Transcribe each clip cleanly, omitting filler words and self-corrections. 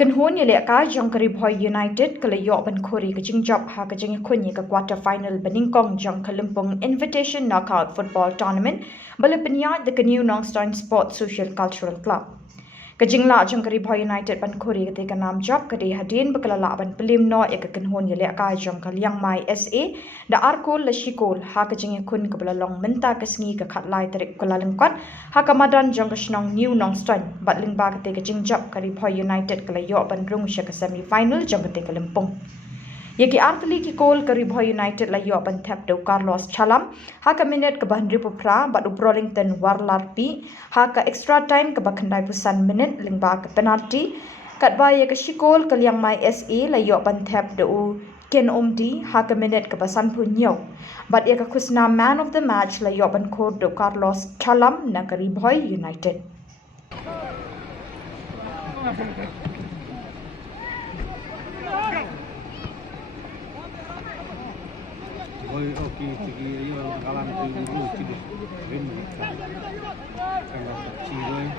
kynhun ïalehkai jong Ribhoi United Kyllalyngkot ban khuri ke jingjop ha ke jingïakhun ke quarter final Brolington jong lympung invitation knockout football tournament bala pynïaid the new Nongstoiñ Sport Social Cultural Club. Ke jinglah jong Ribhoi United ban khuri ke tiga nam job ke Hadien bekalala ban Pynliem no ke kynhun ïalehkai jong Liangmai SA da arkol la shikol ha ke jingïakhun ke belalong mynta ke sngi ke tarik Kyllalyngkot ha ke madan jong ke shnong new Nongstion bat lyngba ke tiga jingjop ke Ribhoi United Kyllalyngkot ban Rung ke semi final jong ke tiga lympung. Yaki artli ki kol ke Ribhoi United la yo ban tap do Carlos Chalam ha ka minute ke ban ribu pra bat Brolington Warlangpih ha ka extra time ke bakandai pusan minute lyngba ke penalty kat ba ya ke shikol ke Liangmai SA la yo ban tap do kynhun ha ka minute ke basan punyo bat ya ke kusna man of the match la yo ban khur do Carlos Chalam na ke Ribhoi United. Oi, oke, segi ayo kalam tu dulu sini. Rim, kalau ciri.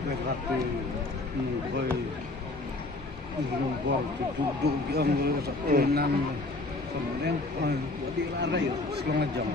Berarti boy bol duduk di ambil kenan kemudian di lari ya selama jam.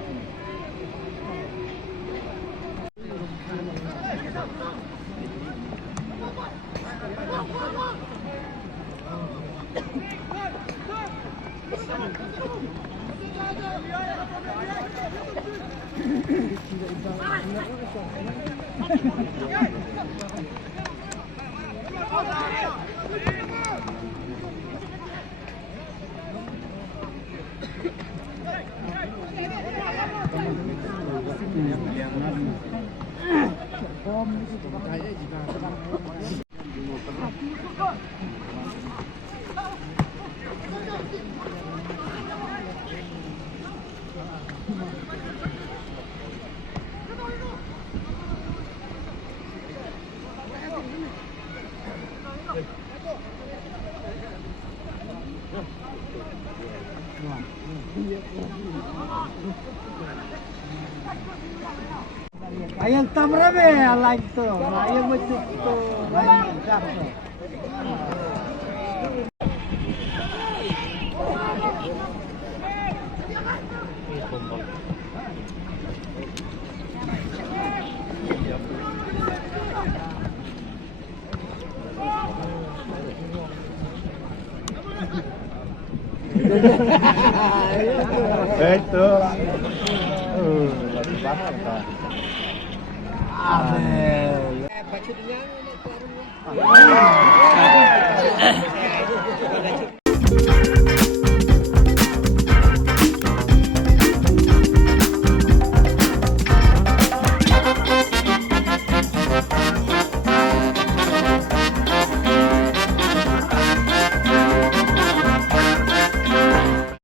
Ayang tamrame like to, ayang macam tu, ayang jatuh. Betul. Lagi banget dah. Aduh.